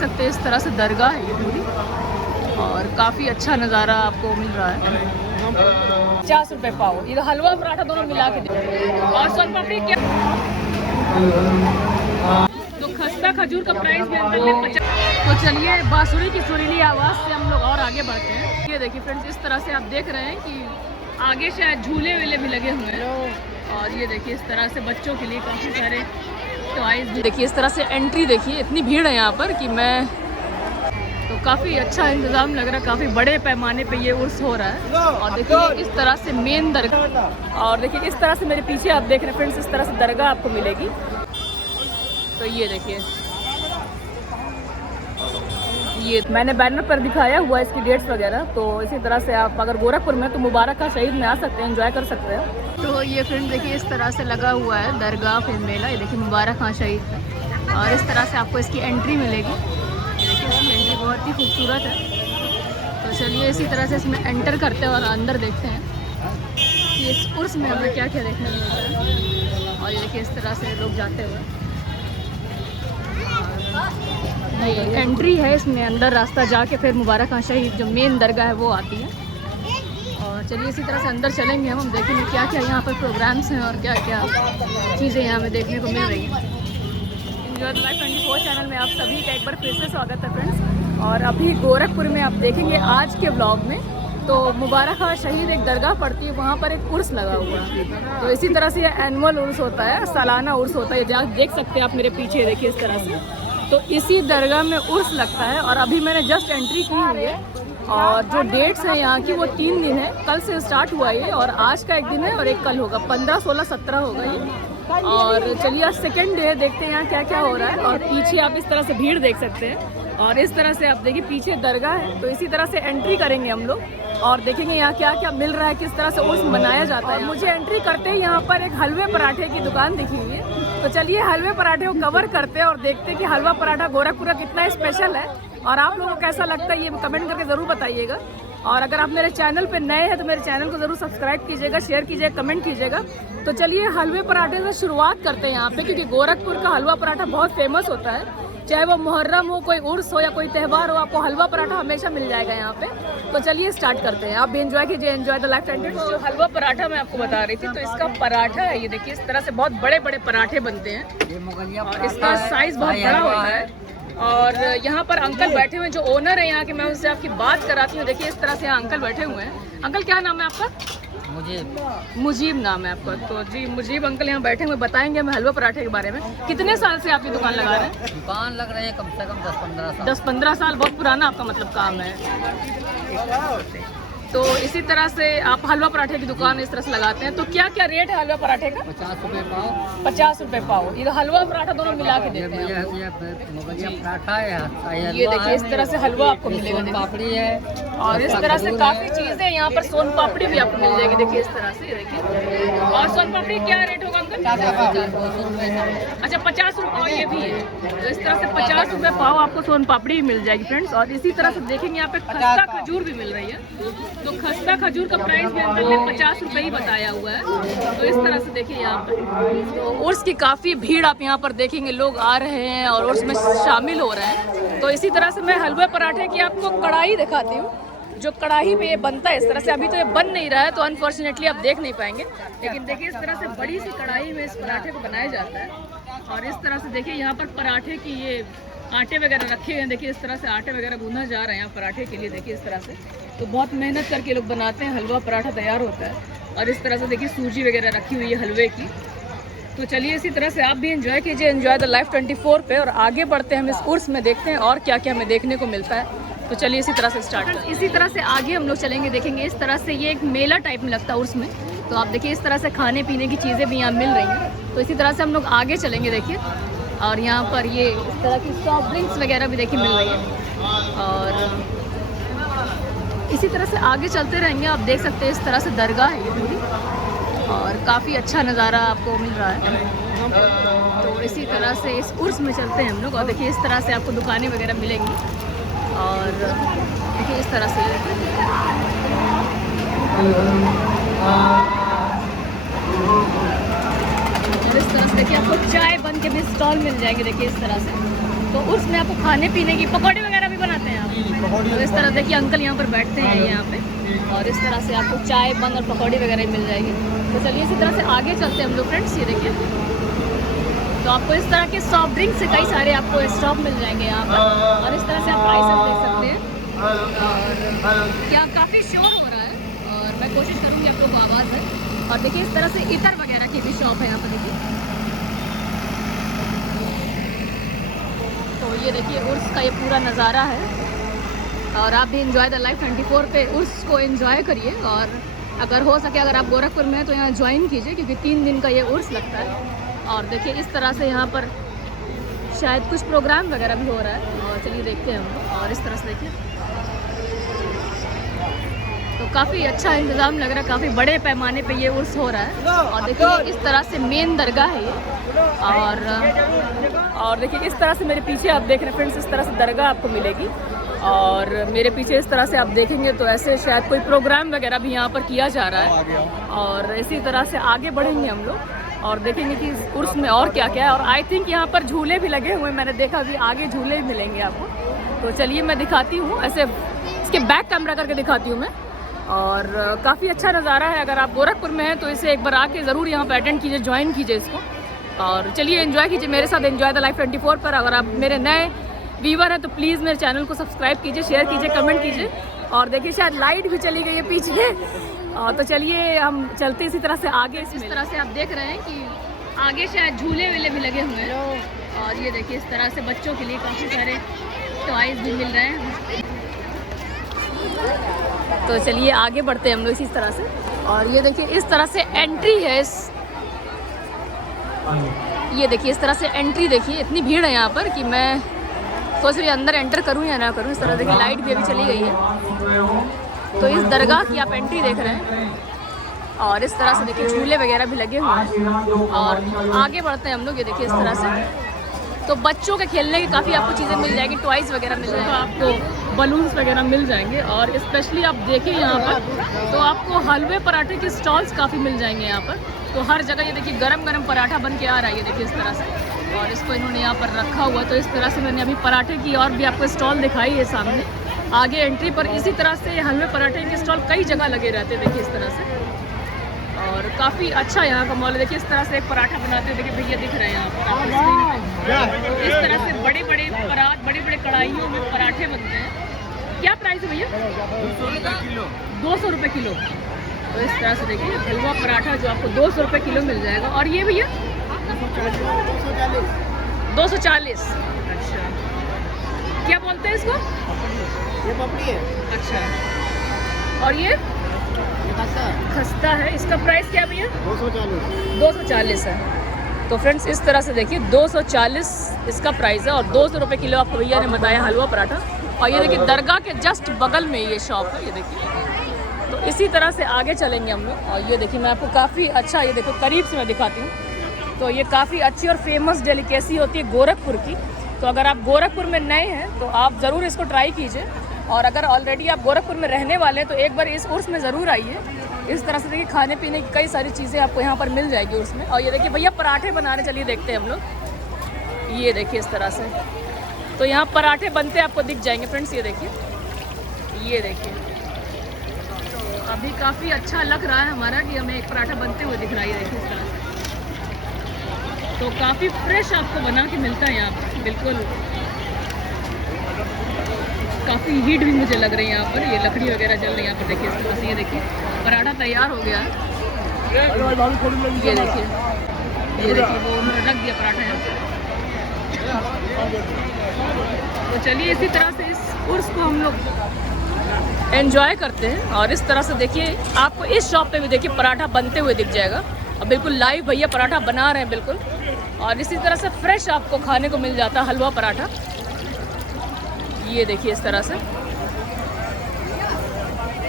सकते हैं इस तरह से दरगाह है ये पूरी और काफ़ी अच्छा नज़ारा आपको मिल रहा है। 50 रुपये पाव, ये हलवा पराठा दोनों मिला के दे और सोन पापड़ी क्या तो खस्ता खजूर का प्राइस भी अंदर में 50। तो चलिए बांसुरी की सुरीली आवाज़ से हम लोग और आगे बढ़ते हैं। ये देखिए फ्रेंड्स, इस तरह से आप देख रहे हैं कि आगे शायद झूले वेले भी लगे हुए हैं और ये देखिए इस तरह से बच्चों के लिए काफ़ी सारे टॉयज भी। देखिए इस तरह से एंट्री देखिए, इतनी भीड़ है यहाँ पर कि मैं तो काफ़ी अच्छा इंतज़ाम लग रहा है। काफ़ी बड़े पैमाने पे ये उर्स हो रहा है और देखिए इस तरह से मेन दरगाह और देखिए इस तरह से मेरे पीछे आप देख रहे हैं फ्रेंड्स, इस तरह से दरगाह आपको मिलेगी। तो ये देखिए ये मैंने बैनर पर दिखाया हुआ है इसकी डेट्स वगैरह। तो इसी तरह से आप अगर गोरखपुर में तो मुबारक का शहीद में आ सकते हैं, एंजॉय कर सकते हैं। तो ये फ्रेंड देखिए इस तरह से लगा हुआ है दरगाह फिर मेला। ये देखिए मुबारक खां शहीद और इस तरह से आपको इसकी एंट्री मिलेगी। ये देखिए इसकी एंट्री बहुत ही खूबसूरत है। तो चलिए इसी तरह से इसमें एंटर करते हैं और अंदर देखते हैं कि इस उर्स में हमें क्या क्या देखने को मिलता है। और ये देखिए इस तरह से लोग जाते हुए, ये एंट्री है, इसमें अंदर रास्ता जाके फिर मुबारक खां शहीद जो मेन दरगाह है वो आती है। और चलिए इसी तरह से अंदर चलेंगे हम देखेंगे क्या क्या यहाँ पर प्रोग्राम्स हैं और क्या क्या चीज़ें यहाँ हमें देखने को मिल रही हैं। एंजॉय द लाइफ 24 चैनल में आप सभी का एक बार फिर से स्वागत है फ्रेंड्स। और अभी गोरखपुर में आप देखेंगे आज के व्लॉग में तो मुबारक खां शहीद एक दरगाह पड़ती है, वहाँ पर एक उर्स लगा हुआ है। तो इसी तरह से ये एनुअल उर्स होता है, सालाना उर्स होता है। जहाँ देख सकते हैं आप मेरे पीछे देखिए इस तरह से, तो इसी दरगाह में उर्स लगता है। और अभी मैंने जस्ट एंट्री की हुई है और जो डेट्स हैं यहाँ की वो 3 दिन है। कल से स्टार्ट हुआ ये और आज का एक दिन है और एक कल होगा, 15, 16, 17 होगा ये। और चलिए आज सेकेंड डे, देखते हैं यहाँ क्या क्या हो रहा है। और पीछे आप इस तरह से भीड़ देख सकते हैं और इस तरह से आप देखिए पीछे दरगाह है। तो इसी तरह से एंट्री करेंगे हम लोग और देखेंगे यहाँ क्या क्या मिल रहा है, किस तरह से उर्स मनाया जाता है। मुझे एंट्री करते ही यहाँ पर एक हलवे पराठे की दुकान दिखी हुई है। तो चलिए हलवे पराठे को कवर करते हैं और देखते हैं कि हलवा पराठा गोरखपुर का कितना स्पेशल है और आप लोगों को कैसा लगता है, ये कमेंट करके ज़रूर बताइएगा। और अगर आप मेरे चैनल पे नए हैं तो मेरे चैनल को ज़रूर सब्सक्राइब कीजिएगा, शेयर कीजिएगा, कमेंट कीजिएगा। तो चलिए हलवे पराठे से शुरुआत करते हैं यहाँ पे, क्योंकि गोरखपुर का हलवा पराठा बहुत फेमस होता है। चाहे वो मुहर्रम हो, कोई उर्स हो या कोई त्यौहार हो, आपको हलवा पराठा हमेशा मिल जाएगा यहाँ पे। तो चलिए स्टार्ट करते हैं, आप भी एंजॉय कीजिए, एंजॉय द लाइफ 24। जो हलवा पराठा मैं आपको बता रही थी, तो इसका पराठा है, ये देखिए इस तरह से बहुत बड़े बड़े पराठे बनते हैं और इसका साइज बहुत बड़ा होता है। और यहाँ पर अंकल बैठे हुए हैं जो ओनर है यहाँ के, मैं उनसे आपकी बात कराती हूँ। देखिए इस तरह से यहाँ अंकल बैठे हुए हैं। अंकल क्या नाम है आपका? मुजीब नाम है आपका। तो जी मुजीब अंकल यहाँ बैठे हुए, बताएंगे हमें हलवा पराठे के बारे में। कितने साल से आप ये दुकान लगा रहे हैं? दुकान लग रही है कम से कम 10-15 साल। 10-15 साल, बहुत पुराना आपका मतलब काम है। तो इसी तरह से आप हलवा पराठे की दुकान इस तरह से लगाते हैं। तो क्या क्या रेट है हलवा पराठे का? 50 रुपये पाव। 50 रुपये पाव, ये हलवा पराठा दोनों मिला के देते हैं। ये पराठा है, ये देखिए इस तरह से हलवा आपको मिलेगा, पापड़ी है और इस तरह से काफी चीजें यहाँ पर। सोन पापड़ी भी आपको मिल जाएगी, देखिए इस तरह से। देखिए और सोन पापड़ी क्या रेट होगा अंकल? 200 रुपये। अच्छा 50 रुपये ये भी है। तो इस तरह से 50 रुपये पाव आपको सोन पापड़ी भी मिल जाएगी फ्रेंड्स। और इसी तरह से देखेंगे यहाँ पे खस्ता खजूर भी मिल रही है। तो खस्ता खजूर का प्राइस भी अंकल ने 50 रुपये ही बताया हुआ है। तो इस तरह से देखिए यहाँ पर तो उर्स की काफ़ी भीड़ आप यहाँ पर देखेंगे, लोग आ रहे हैं और उर्स में शामिल हो रहे हैं। तो इसी तरह से मैं हलवे पराठे की आपको कढ़ाई दिखाती हूँ, जो कढ़ाई में ये बनता है इस तरह से। अभी तो ये बन नहीं रहा है तो अनफॉर्चुनेटली आप देख नहीं पाएंगे, लेकिन देखिए इस तरह से बड़ी सी कढ़ाई में इस पराठे को बनाया जाता है। और इस तरह से देखिए यहाँ पर पराठे की ये आटे वगैरह रखे हुए हैं। देखिए इस तरह से आटे वगैरह गूंधा जा रहा है यहाँ पराठे के लिए, देखिए इस तरह से। तो बहुत मेहनत करके लोग बनाते हैं, हलवा पराठा तैयार होता है। और इस तरह से देखिए सूजी वगैरह रखी हुई है हलवे की। तो चलिए इसी तरह से आप भी एंजॉय कीजिए, एंजॉय द लाइफ 24 पे। और आगे बढ़ते हैं हम इस उर्स में, देखते हैं और क्या क्या हमें देखने को मिलता है। तो चलिए इसी तरह से स्टार्ट। इसी तरह से आगे हम लोग चलेंगे, देखेंगे इस तरह से ये एक मेला टाइप में लगता है उर्स में। तो आप देखिए इस तरह से खाने पीने की चीज़ें भी यहाँ मिल रही हैं। तो इसी तरह से हम लोग आगे चलेंगे देखिए। और यहाँ पर ये इस तरह की सॉफ्ट ड्रिंक्स वगैरह भी देखिए मिल रही है। और इसी तरह से आगे चलते रहेंगे, आप देख सकते हैं इस तरह से दरगाह है ये पूरी और काफ़ी अच्छा नज़ारा आपको मिल रहा है। तो इसी तरह से इस उर्स में चलते हैं हम लोग और देखिए इस तरह से आपको दुकानें वगैरह मिलेंगी। और देखिए इस तरह से इस तरह से देखिए आपको चाय बन के भी स्टॉल मिल जाएंगे, देखिए इस तरह से। तो उसमें आपको खाने पीने की पकौड़े वगैरह भी बनाते हैं आप। तो इस तरह देखिए अंकल यहाँ पर बैठते हैं यहाँ पे, और इस तरह से आपको चाय बन और पकौड़ी वगैरह मिल जाएगी। तो चलिए इसी तरह से आगे चलते हैं हम लोग फ्रेंड्स। ये देखिए, तो आपको इस तरह के सॉफ्ट ड्रिंक से कई सारे आपको स्टॉप मिल जाएंगे यहाँ पर, और इस तरह से आप प्राइसेस देख सकते हैं। और क्या काफ़ी शोर हो रहा है, और मैं कोशिश करूँगी आप लोगों को आवाज़ है। और देखिए इस तरह से इतर वगैरह की भी शॉप है यहाँ पर। देखिए, तो ये देखिए उर्स का ये पूरा नज़ारा है, और आप भी एंजॉय द लाइफ 24 पे उर्स को एंजॉय करिए। और अगर हो सके, अगर आप गोरखपुर में हैं तो यहाँ ज्वाइन कीजिए, क्योंकि 3 दिन का ये उर्स लगता है। और देखिए इस तरह से यहाँ पर शायद कुछ प्रोग्राम वगैरह भी हो रहा है, और चलिए देखते हैं हम लोग। और इस तरह से देखिए, तो काफ़ी अच्छा इंतज़ाम लग रहा है, काफ़ी बड़े पैमाने पे ये उर्स हो रहा है। और देखिए इस तरह से मेन दरगाह है ये। और देखिए इस तरह से मेरे पीछे आप देख रहे हैं फ्रेंड्स, इस तरह से दरगाह आपको मिलेगी। और मेरे पीछे इस तरह से आप देखेंगे तो ऐसे शायद कोई प्रोग्राम वगैरह भी यहाँ पर किया जा रहा है। और इसी तरह से आगे बढ़ेंगे हम लोग और देखेंगे कि इस उर्स में और क्या क्या है। और आई थिंक यहाँ पर झूले भी लगे हुए हैं, मैंने देखा भी आगे झूले भी मिलेंगे आपको। तो चलिए मैं दिखाती हूँ, ऐसे इसके बैक कैमरा करके दिखाती हूँ मैं। और काफ़ी अच्छा नज़ारा है, अगर आप गोरखपुर में हैं तो इसे एक बार आके ज़रूर यहाँ पर अटेंड कीजिए, ज्वाइन कीजिए इसको। और चलिए एंजॉय कीजिए मेरे साथ, एंजॉय द लाइफ 24 पर। अगर आप मेरे नए व्यूवर हैं तो प्लीज़ मेरे चैनल को सब्सक्राइब कीजिए, शेयर कीजिए, कमेंट कीजिए। और देखिए शायद लाइट भी चली गई है पीछे। तो चलिए हम चलते इसी तरह से आगे। इस तरह से आप देख रहे हैं कि आगे शायद झूले वेले भी लगे हुए हैं। और ये देखिए इस तरह से बच्चों के लिए काफ़ी सारे टॉयज़ भी मिल रहे हैं। तो चलिए आगे बढ़ते हैं हम लोग इसी तरह से। और ये देखिए इस तरह से एंट्री है ये देखिए इस तरह से एंट्री, देखिए इतनी भीड़ है यहाँ पर कि मैं सोच रही अंदर एंटर करूँ या ना करूँ। इस तरह देखिए लाइट भी अभी चली गई है। तो इस दरगाह की आप एंट्री देख रहे हैं, और इस तरह से देखिए झूले वगैरह भी लगे हुए हैं। और आगे बढ़ते हैं हम लोग। ये देखिए इस तरह से तो बच्चों के खेलने की काफ़ी आपको चीज़ें मिल जाएंगी, टॉयज़ वगैरह मिल जाएंगे, आपको बलून्स वगैरह मिल जाएंगे। और स्पेशली आप देखें यहाँ पर तो आपको हलवे पराठे के स्टॉल्स काफ़ी मिल जाएंगे यहाँ पर। तो हर जगह ये देखिए गरम गरम पराठा बन के आ रहा है, ये देखिए इस तरह से। और इसको इन्होंने यहाँ पर रखा हुआ, तो इस तरह से मैंने अभी पराठे की और भी आपको स्टॉल दिखाई है सामने आगे एंट्री पर। इसी तरह से हलवे पराठे के स्टॉल कई जगह लगे रहते हैं, देखिए इस तरह से। और काफ़ी अच्छा यहाँ का मॉल है। देखिए इस तरह से एक पराठा बनाते हैं, देखिए भैया दिख रहे हैं यहाँ पर आपको। इस तरह से बड़े बड़े बड़ी बड़ी कढ़ाइयों में पराठे बनते हैं। क्या प्राइस है भैया? 200 रुपये किलो। तो इस तरह से देखिए हलवा पराठा जो आपको 200 रुपये किलो मिल जाएगा। और ये भैया 240। अच्छा, क्या बोलते हैं इसको? ये पपड़ी है। अच्छा, और ये खस्ता है, इसका प्राइस क्या भैया? 240 है। तो फ्रेंड्स इस तरह से देखिए 240 इसका प्राइस है, और 200 रुपये किलो आपको भैया ने बताया हलवा पराठा। और ये देखिए दरगाह के जस्ट बगल में ये शॉप है, ये देखिए। तो इसी तरह से आगे चलेंगे हम लोग। और ये देखिए मैं आपको काफ़ी अच्छा, ये देखो करीब से मैं दिखाती हूँ। तो ये काफ़ी अच्छी और फेमस डेलिकेसी होती है गोरखपुर की। तो अगर आप गोरखपुर में नए हैं तो आप ज़रूर इसको ट्राई कीजिए। और अगर ऑलरेडी आप गोरखपुर में रहने वाले हैं तो एक बार इस उर्स में ज़रूर आइए। इस तरह से देखिए खाने पीने की कई सारी चीज़ें आपको यहाँ पर मिल जाएगी उर्स में। और ये देखिए भैया पराठे बनाने, चलिए देखते हैं हम लोग। ये देखिए इस तरह से तो यहाँ पराठे बनते आपको दिख जाएंगे फ्रेंड्स। ये देखिए, ये देखिए तो अभी काफ़ी अच्छा लग रहा है हमारा कि हमें एक पराठा बनते हुए दिख रहा है। ये देखिए इस तरह से तो काफ़ी फ्रेश आपको बना के मिलता है यहाँ पर, बिल्कुल। काफ़ी हीट भी मुझे लग रही है यहाँ पर, ये लकड़ी वगैरह जल रही है यहाँ पर। देखिए इस तरह से, ये देखिए पराठा तैयार हो गया है। ये देखिए, ये देखिए वो उन्होंने रख दिया पराठा यहाँ पर। तो चलिए इसी तरह से इस उर्स को हम लोग एंजॉय करते हैं। और इस तरह से देखिए आपको इस शॉप पे भी देखिए पराठा बनते हुए दिख जाएगा, और बिल्कुल लाइव भैया पराठा बना रहे हैं बिल्कुल। और इसी तरह से फ्रेश आपको खाने को मिल जाता है हलवा पराठा। ये देखिए इस तरह से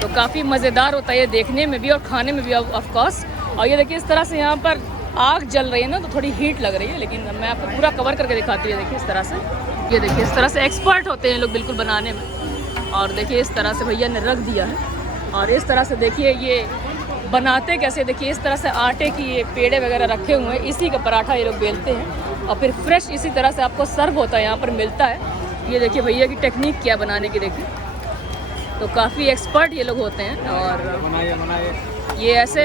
तो काफ़ी मज़ेदार होता है ये देखने में भी और खाने में भी ऑफ कोर्स। और ये देखिए इस तरह से यहाँ पर आग जल रही है ना, तो थोड़ी हीट लग रही है, लेकिन मैं आपको पूरा कवर करके दिखाती हूँ। देखिए इस तरह से, ये देखिए इस तरह से एक्सपर्ट होते हैं लोग बिल्कुल बनाने में। और देखिए इस तरह से भैया ने रख दिया है। और इस तरह से देखिए ये बनाते कैसे, देखिए इस तरह से आटे की ये पेड़े वगैरह रखे हुए हैं, इसी का पराठा ये लोग बेलते हैं। और फिर फ्रेश इसी तरह से आपको सर्व होता है, यहाँ पर मिलता है। ये देखिए भैया की टेक्निक क्या बनाने की, देखिए तो काफ़ी एक्सपर्ट ये लोग होते हैं। और ये ऐसे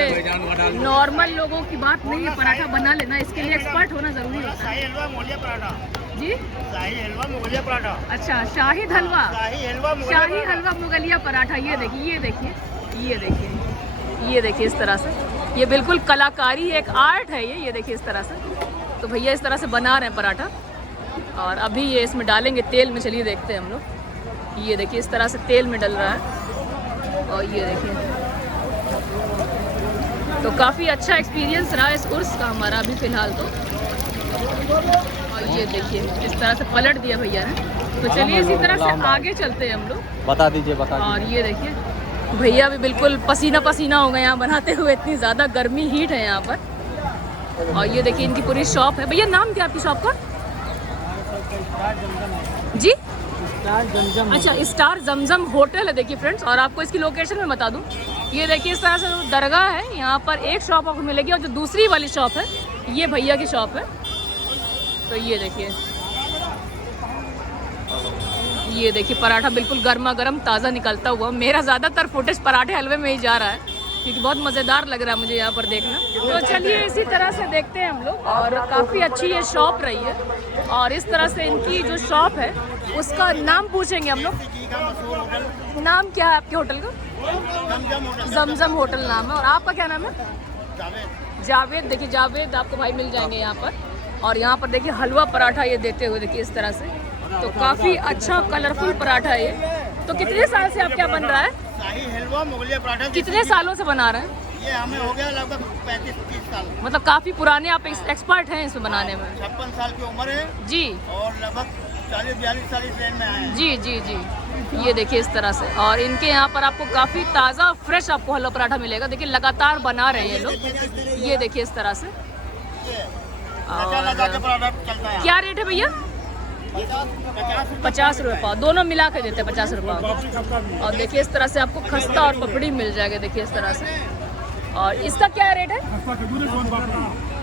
नॉर्मल लोगों की बात नहीं है, पराठा बना लेना इसके लिए एक्सपर्ट होना ज़रूरी होता है। शाही हलवा मोगलिया पराठा जी, शाही हलवा मुगलिया पराठा अच्छा शाहिद हलवा, शाही हलवा शाही हलवा मुगलिया पराठा। ये देखिए ये देखिए ये देखिए ये देखिए इस तरह से, ये बिल्कुल कलाकारी है, एक आर्ट है ये देखिए इस तरह से। तो भैया इस तरह से बना रहे हैं पराठा और अभी ये इसमें डालेंगे तेल में। चलिए देखते हैं हम लोग। ये देखिए इस तरह से तेल में डल रहा है और ये देखिए तो काफ़ी अच्छा एक्सपीरियंस रहा इस उर्स का हमारा अभी फ़िलहाल तो। और ये देखिए इस तरह से पलट दिया भैया ने। तो चलिए इसी तरह से आगे चलते हैं हम लोग। बता दीजिए और ये देखिए भैया भी बिल्कुल पसीना पसीना हो गए यहाँ बनाते हुए, इतनी ज़्यादा गर्मी हीट है यहाँ पर। और ये देखिए इनकी पूरी शॉप है। भैया नाम क्या आपकी शॉप का? जी अच्छा, स्टार जमजम होटल है। देखिए फ्रेंड्स, और आपको इसकी लोकेशन मैं बता दूं, ये देखिए इस तरह से दरगाह है, यहाँ पर एक शॉप आपको मिलेगी और जो दूसरी वाली शॉप है ये भैया की शॉप है। तो ये देखिए पराठा बिल्कुल गर्मा गर्म ताज़ा निकलता हुआ। मेरा ज़्यादातर फुटेज पराठे हलवे में ही जा रहा है क्योंकि बहुत मज़ेदार लग रहा है मुझे यहाँ पर देखना। तो चलिए इसी तरह से देखते हैं हम लोग। और काफ़ी अच्छी ये शॉप रही है और इस तरह से इनकी जो शॉप है उसका नाम पूछेंगे हम लोग। नाम क्या है आपके होटल का? जमजम होटल नाम है। और आपका क्या नाम है? जावेद। देखिए जावेद आपको भाई मिल जाएंगे यहाँ पर। और यहाँ पर देखिए हलवा पराठा ये देते हुए देखिए इस तरह से। तो काफ़ी अच्छा कलरफुल पराठा है ये। तो कितने साल से आप क्या बन रहा है? शाही हलवा मुगलिया पराठा कितने सालों से बना रहे हैं? ये हमें हो गया लगभग 35-30 साल। मतलब काफ़ी पुराने आप एक्सपर्ट हैं इसमें बनाने में। 56 साल की उम्र है जी। और लगभग 40-42 साल इस रेंज में आए हैं। जी जी जी, ये देखिए इस तरह से। और इनके यहाँ पर आपको काफ़ी ताज़ा फ्रेश आपको हलवा पराठा मिलेगा। देखिए लगातार बना रहे हैं ये लोग। ये देखिए इस तरह से। लगा के पराठा चलता है। क्या रेट है भैया? 50 रुपये पाव, दोनों मिला के देते हैं 50 रुपये। और देखिए इस तरह से आपको खस्ता और पपड़ी मिल जाएगा। देखिए इस तरह से। और इसका क्या रेट है?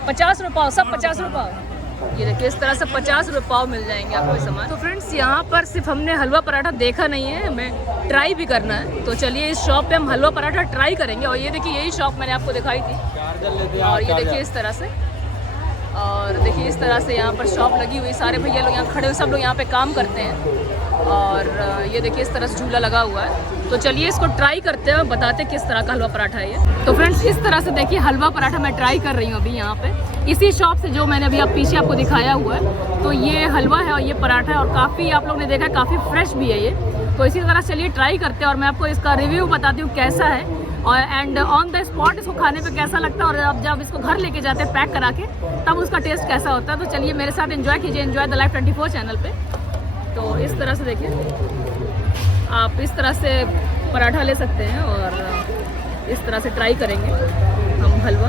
50 रुपये पाव, सब 50 रुपये। ये देखिए इस तरह से 50 रुपये पाव मिल जाएंगे आपको सामान। तो फ्रेंड्स यहाँ पर सिर्फ हमने हलवा पराठा देखा नहीं है, हमें ट्राई भी करना है। तो चलिए इस शॉप पे हम हलवा पराठा ट्राई करेंगे। और ये देखिए यही शॉप मैंने आपको दिखाई थी। और ये देखिए इस तरह से। और देखिए इस तरह से यहाँ पर शॉप लगी हुई, सारे भैया लोग यहाँ खड़े हुए, सब लोग यहाँ पे काम करते हैं। और ये देखिए इस तरह से झूला लगा हुआ है। तो चलिए इसको ट्राई करते हैं, बताते हैं किस तरह का हलवा पराठा है ये। तो फ्रेंड्स इस तरह से देखिए हलवा पराठा मैं ट्राई कर रही हूँ अभी यहाँ पे, इसी शॉप से जो मैंने अभी आप पीछे आपको दिखाया हुआ है। तो ये हलवा है और ये पराठा है और काफ़ी आप लोग ने देखा काफ़ी फ्रेश भी है ये। तो इसी तरह चलिए ट्राई करते हैं और मैं आपको इसका रिव्यू बताती हूँ कैसा है और एंड ऑन द स्पॉट इसको खाने पे कैसा लगता है और अब जब इसको घर लेके जाते हैं पैक करा के तब उसका टेस्ट कैसा होता है। तो चलिए मेरे साथ एंजॉय कीजिए, एंजॉय द लाइफ 24 चैनल पे। तो इस तरह से देखिए आप इस तरह से पराठा ले सकते हैं और इस तरह से ट्राई करेंगे हम हलवा।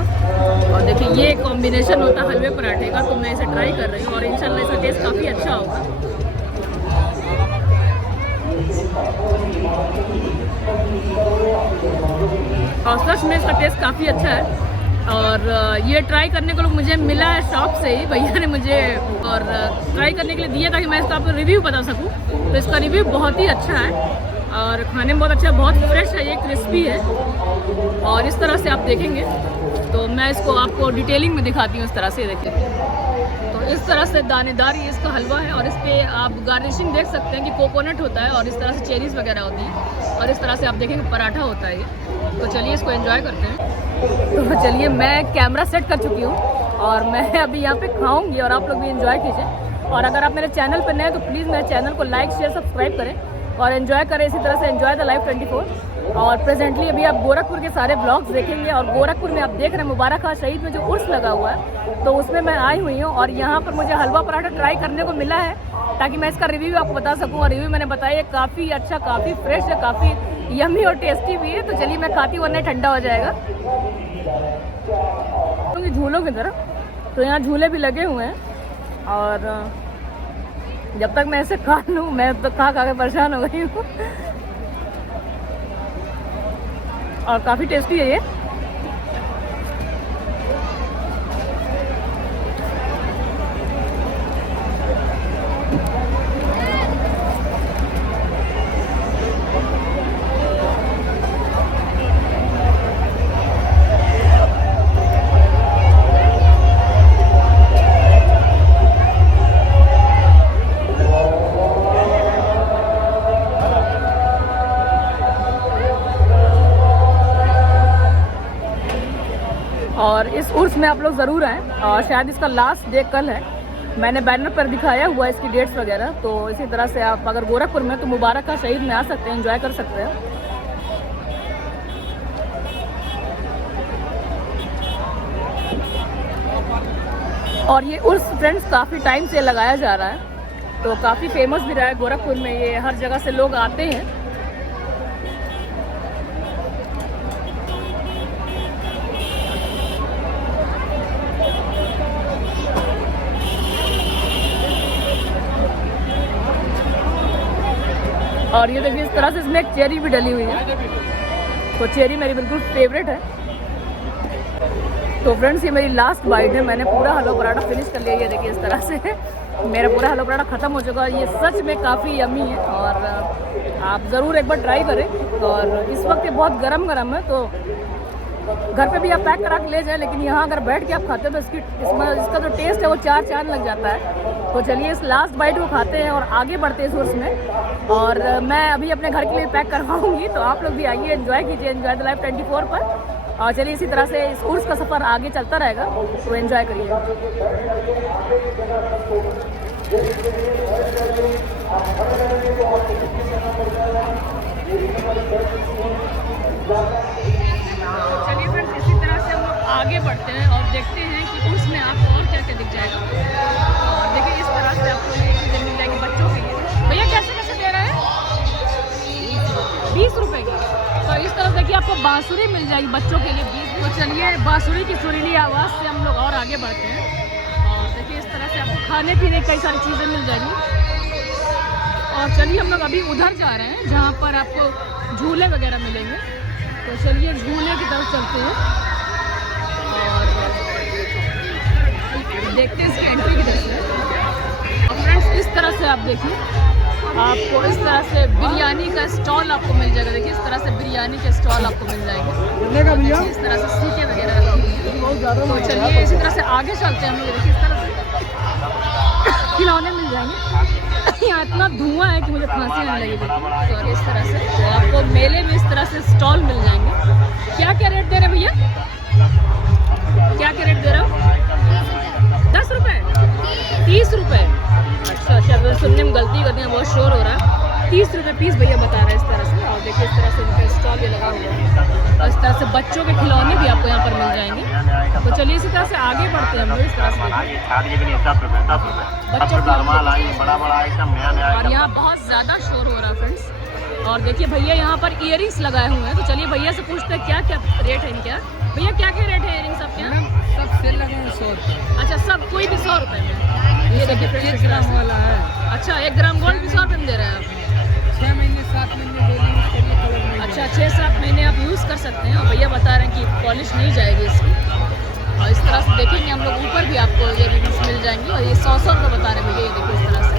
और देखिए ये कॉम्बिनेशन होता है हलवे पराठे का, तो मैं इसे ट्राई कर रही हूँ और इंशाल्लाह इसका टेस्ट काफ़ी अच्छा होगा। और सच में इसका टेस्ट काफ़ी अच्छा है। और ये ट्राई करने को मुझे मिला है शॉप से ही, भैया ने मुझे और ट्राई करने के लिए दिया था कि मैं इसका आपको रिव्यू बता सकूं। तो इसका रिव्यू बहुत ही अच्छा है और खाने में बहुत अच्छा है, बहुत फ्रेश है, ये क्रिस्पी है। और इस तरह से आप देखेंगे तो मैं इसको आपको डिटेलिंग में दिखाती हूँ। इस तरह से देखिए तो इस तरह से दानेदार ये इसका हलवा है और इस पर आप गार्निशिंग देख सकते हैं कि कोकोनट होता है और इस तरह से चेरीज़ वगैरह होती है और इस तरह से आप देखेंगे पराठा होता है ये। तो चलिए इसको एंजॉय करते हैं। तो चलिए मैं कैमरा सेट कर चुकी हूँ और मैं अभी यहाँ पे खाऊंगी और आप लोग भी एंजॉय कीजिए। और अगर आप मेरे चैनल पर नए हैं तो प्लीज़ मेरे चैनल को लाइक शेयर सब्सक्राइब करें और एंजॉय करें इसी तरह से एंजॉय द लाइफ 24। और प्रेजेंटली अभी आप गोरखपुर के सारे ब्लॉग्स देखेंगे और गोरखपुर में आप देख रहे हैं मुबारक खां शहीद में जो उर्स लगा हुआ है तो उसमें मैं आई हुई हूँ और यहाँ पर मुझे हलवा पराठा ट्राई करने को मिला है ताकि मैं इसका रिव्यू आपको बता सकूँ। और रिव्यू मैंने बताया काफ़ी अच्छा, काफ़ी फ्रेश है, काफ़ी यम्मी और टेस्टी भी है। तो चलिए मैं खाती वरना ठंडा हो जाएगा। तो झूलों की तरफ तो यहाँ झूले भी लगे हुए हैं और जब तक मैं इसे खा लूँ, मैं तो खा के परेशान हो गई हूँ और काफ़ी टेस्टी है ये। इस उर्स में आप लोग ज़रूर आएँ। और शायद इसका लास्ट डे कल है, मैंने बैनर पर दिखाया हुआ है इसकी डेट्स वगैरह। तो इसी तरह से आप अगर गोरखपुर में तो मुबारक का शहीद में आ सकते हैं, एंजॉय कर सकते हैं। और ये उर्स फ्रेंड्स काफ़ी टाइम से लगाया जा रहा है, तो काफ़ी फेमस भी रहा है गोरखपुर में, ये हर जगह से लोग आते हैं। और ये देखिए इस तरह से इसमें एक चेरी भी डली हुई है, तो चेरी मेरी बिल्कुल फेवरेट है। तो फ्रेंड्स ये मेरी लास्ट बाइट है, मैंने पूरा हलवा पराठा फिनिश कर लिया। ये देखिए इस तरह से मेरा पूरा हलवा पराठा ख़त्म हो चुका है। ये सच में काफ़ी यम्मी है और आप ज़रूर एक बार ट्राई करें। और इस वक्त ये बहुत गरम है, तो घर पे भी आप पैक करा के ले जाएं, लेकिन यहाँ अगर बैठ के आप खाते हो तो इसका जो टेस्ट है वो चार चांद लग जाता है। तो चलिए इस लास्ट बाइट को खाते हैं और आगे बढ़ते हैं इस उर्स में। और मैं अभी अपने घर के लिए पैक करवाऊँगी, तो आप लोग भी आइए, एंजॉय कीजिए एंजॉय द लाइफ 24 पर। और चलिए इसी तरह से इस उर्स का सफ़र आगे चलता रहेगा, तो एंजॉय करिए। चलिए फ्रेंड्स इसी तरह से हम लोग आगे बढ़ते हैं और देखते हैं कि उर्स में आपको और क्या क्या दिख जाएगा। और देखिए इस तरह से आपको ये चीज़ें मिल जाएंगी बच्चों के लिए। भैया कैसे दे रहे हैं? 20 रुपये की। तो इस तरह देखिए आपको बांसुरी मिल जाएगी बच्चों के लिए 20। तो चलिए बांसुरी की सुरीली आवाज़ से हम लोग और आगे बढ़ते हैं। और देखिए इस तरह से आपको खाने पीने की कई सारी चीज़ें मिल जाएंगी। और चलिए हम लोग अभी उधर जा रहे हैं जहाँ पर आपको झूले वगैरह मिलेंगे। तो चलिए झूले की तरफ चलते हैं और देखते हैं इसकी एंट्री किधर से। और फ्रेंड्स इस तरह से आप देखिए, आपको इस तरह से बिरयानी का स्टॉल आपको मिल जाएगा। देखिए इस तरह से बिरयानी के स्टॉल आपको मिल जाएंगे। इस तरह से सीखे वगैरह रखी हैं। तो चलिए इसी तरह से आगे चलते हैं हम लोग। देखिए इस तरह से खिलौने मिल जाएंगे। यहाँ इतना धुआं है कि मुझे फांसी आने लगेगी। तो इस तरह से तो आपको मेले में इस तरह से स्टॉल मिल जाएंगे। क्या क्या रेट दे रहे हैं भैया? क्या क्या रेट दे रहे हो? 10 रुपये? 30 रुपये? अच्छा सुनने में गलती करते हैं, बहुत शोर हो रहा है। 30 रुपये पीस भैया बता रहे हैं इस तरह से। और देखिए इस तरह से इनका स्टॉल भी लगा हुआ है। और इस तरह से बच्चों के खिलौने भी आपको यहाँ पर मिल जाएंगे। तो चलिए इसी तरह से आगे बढ़ते हैं हम लोग। इस तरह से बच्चों और यहाँ बहुत ज़्यादा शोर हो रहा है फ्रेंड्स। और देखिए भैया यहाँ पर इयरिंग्स लगाए हुए हैं। तो चलिए भैया से पूछते हैं क्या क्या रेट है इनके। भैया क्या क्या रेट है इयरिंग्स आपके यहाँ? सब सेल लगे हैं 100 रुपये। अच्छा सब कोई भी 100 रुपये में? ये देखिए 1 ग्राम वाला है। अच्छा 1 ग्राम गोल्ड भी 100 रुपये में दे रहे हैं आप? 6 महीने 7 महीने डेली यूज़ करिए, कलर नहीं जाएगा। अच्छा 6-7 महीने आप यूज़ कर सकते हैं। और भैया बता रहे हैं कि पॉलिश नहीं जाएगी इसकी। और इस तरह से देखेंगे हम लोग ऊपर भी आपको ये रिंग्स मिल जाएंगी। और ये 100 रुपये बता रहे हैं भैया। ये देखिए इस तरह से